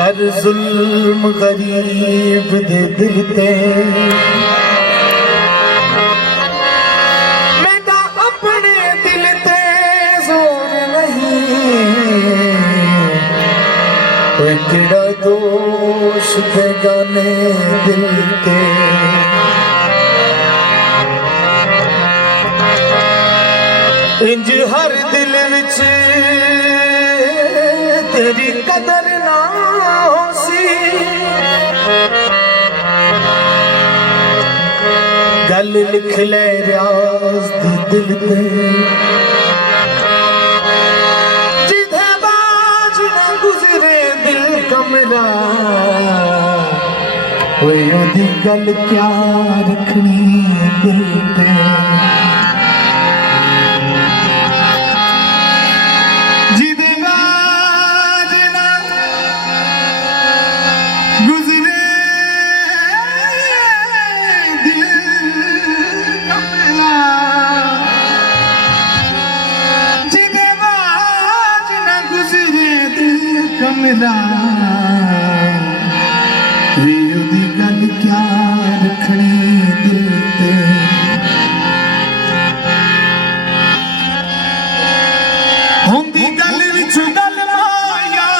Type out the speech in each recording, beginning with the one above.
कर जुल्म गरीब दे दिल ते मेरा अपने दिल ते जोर नहीं कोई किड़ा दोष बेगाने दिल ते इंज हर दिल विच तेरी कदर ना होसी गल लिख ले रियाज दी दिल ते जिधे बाज ना गुजरे दिल कमरा ओदी गल क्या रखनी दिल ते कमरा दी गल क्या रखनी दिल ते होंदी गल विच गल माया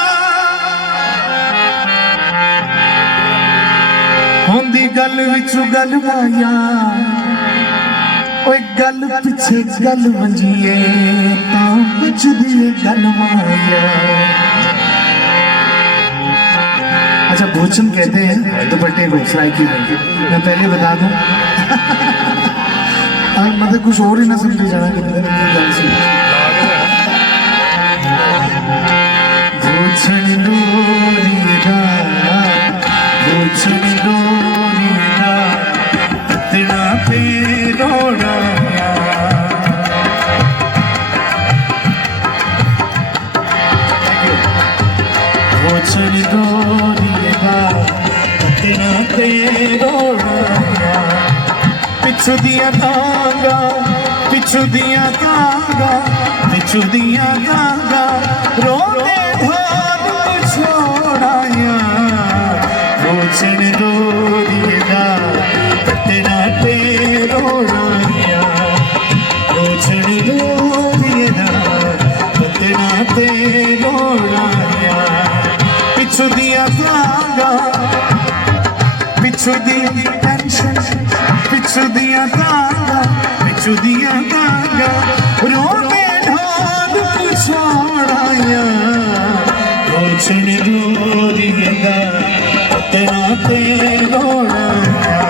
होंदी गल विच गल माया ओए गल पिछे गल वंजिए तां बचदी गल माया। अच्छा भूषण कहते हैं दुपट्टे को सराइकी में, मैं पहले बता दूं मतलब कुछ और ही ना समझे जाना भूषण डोरीदा भूषण डोरीदा तेरा पे रोड़ा भूषण डोरी पिछू दिया तांगा पिछू दिया तांगा पिछू दिया तांगा रोने ढोल छोड़ाया भूषण डोरीदा तेरा पे रोड़ाया भूषण डोरीदा तेरा पे रोड़ाया पिछू दिया तांगा पिछू दी टेंशन पिछू दिया तांगा पिछू दिया तांगा रोने ढोल छोड़ाया भूषण डोरीदा तेरा ते रोड़ाया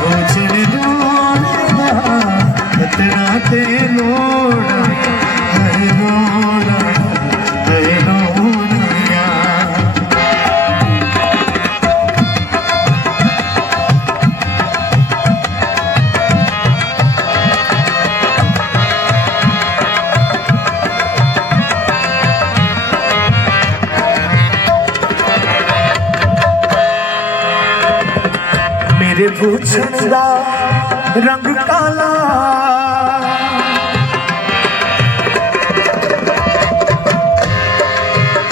भूषण डोरीदा तेरा ते रोड़ाया भूषण दा रंग काला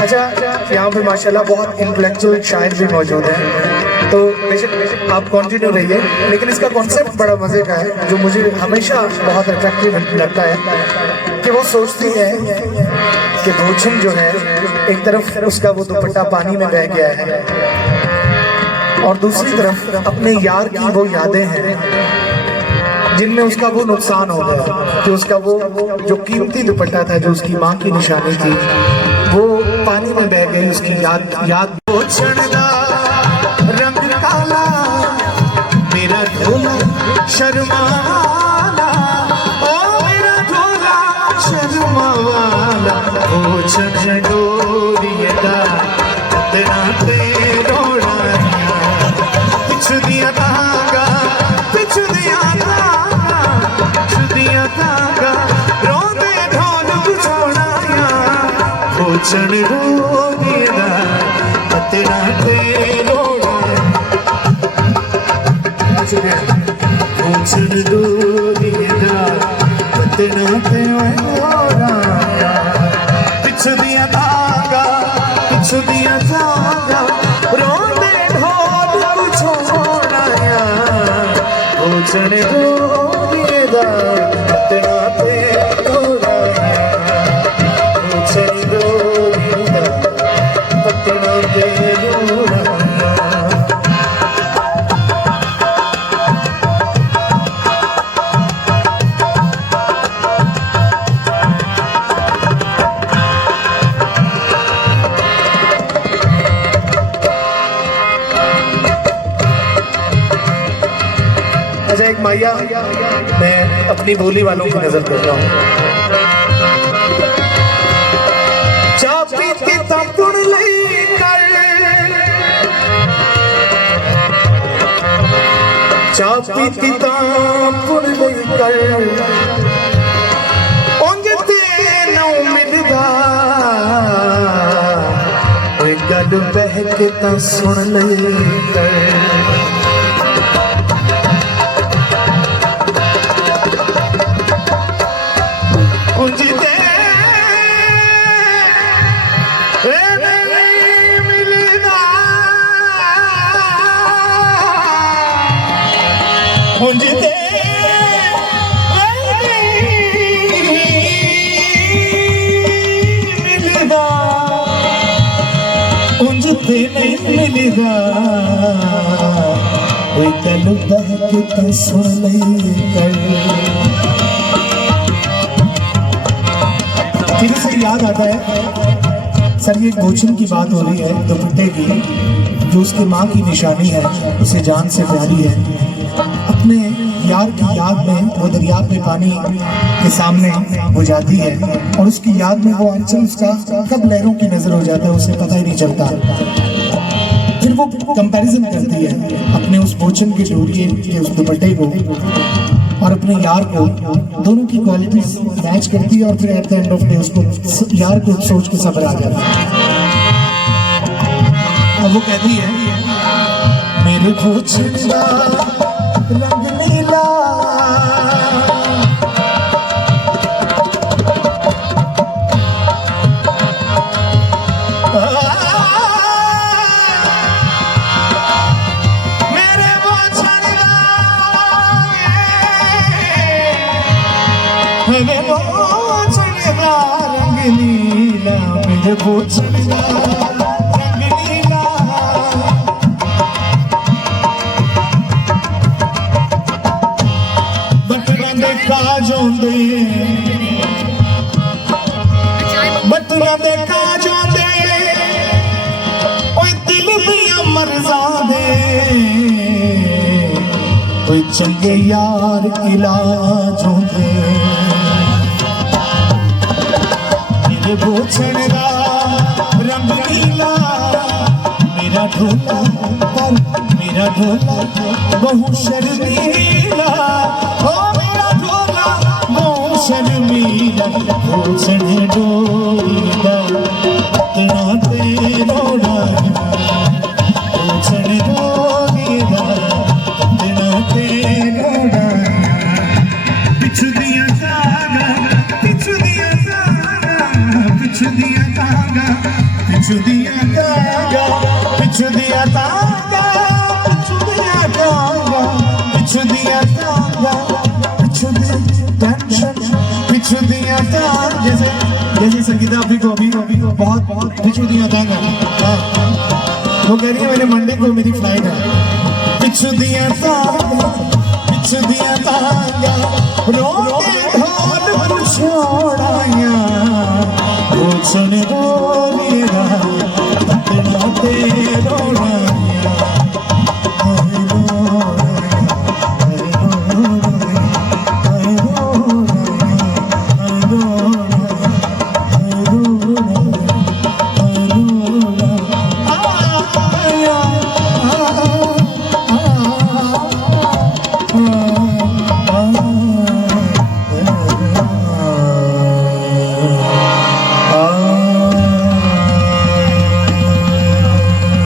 अच्छा यहाँ पे माशाल्लाह बहुत इंटेलेक्चुअल शायर भी मौजूद हैं तो बेशक आप कंटिन्यू रहिए लेकिन इसका कॉन्सेप्ट बड़ा मजे का है जो मुझे हमेशा बहुत अट्रैक्टिव लगता है कि वो सोचती है कि भूषण जो है एक तरफ उसका वो दुपट्टा पानी में बह गया है और दूसरी तरफ अपने यार की वो यादें हैं जिनमें उसका वो नुकसान हो गया कि उसका वो जो कीमती दुपट्टा था जो उसकी माँ की निशानी थी वो पानी में बह गई उसकी याद भूषण दा रंग काला मेरा ढोला शर्मा वाला ओ मेरा ढोला शर्मा वाला भूषण डोरीदा तेरा पे पिछू दिया तांगा पिछू दिया तांगा रोने ढोल छोड़ाया भूषण डोरीदा तेरा ते रोड़ाया भूषण डोरीदा तेरा ते रोड़ाया पिछू दिया तांगा पिछू दिया तांगा माया मैं अपनी बोली वालों की नजर करता हूँ। चा पीती तपुण लई कर, चा पीती तपुण लई कर, उंज ते नौ मिलदा गल बह के ता सुन ले कर। उंज ते मिलदा, उंज ते नहीं मिलेगा कोई गल बह के तो सुन ले कर। फिर से याद आता है सर, ये गोचन की बात हो रही है दुपट्टे की, जो उसकी माँ की निशानी है, उसे जान से प्यारी है। अपने यार की याद में वो दरिया पे पानी के सामने हो जाती है और उसकी याद में वो आंचल उसका कब लहरों की नजर हो जाता है उसे पता ही नहीं चलता। फिर वो कंपैरिजन करती है अपने उस बोचन के जोड़िए के उस दुपट्टे को और अपने यार को, दोनों की क्वालिटीज मैच करती है और फिर at the end of day उसको यार को सोच के सब्र आ जाता है। अब वो कहती है मेरे बोचन का रंग नीला, मेरे बोचन का रंग नीला, मेरे बोचन का रंग नीला। बटना देखा जोंदे, बटना देखा जोंदे, ओए दिल दिया मर्ज़ा दे, ओए चंगे यार इलाज होंदे। मेरे बोचन का रंग नीला, मेरा ढोला पर मेरा ढोला बहु शर्मीला, ओ मेरा ढोला बहु शर्मीला। बोचन डोरी दा इतना तेरोड़ा, बोचन डोरी दा इतना तेरोड़ा। पिछु दिया धागा, पिछु दिया धागा, पिछु दिया धागा, पिछु दिया धागा, पिछु दिया धागा, पिछु दिया धागा, पिछु दिया धागा, पिछु दिया टेंशन, पिछु दिया धागा। जैसे जैसे संगीता अभी को बहुत पिछु दिया धागा। वो कह रही है मेरे मंडे को मेरी फ्लाइट है। पिछु दिया धागा, पिछु दिया धागा, रोके ढोल छोड़ाया, बोचन डोरी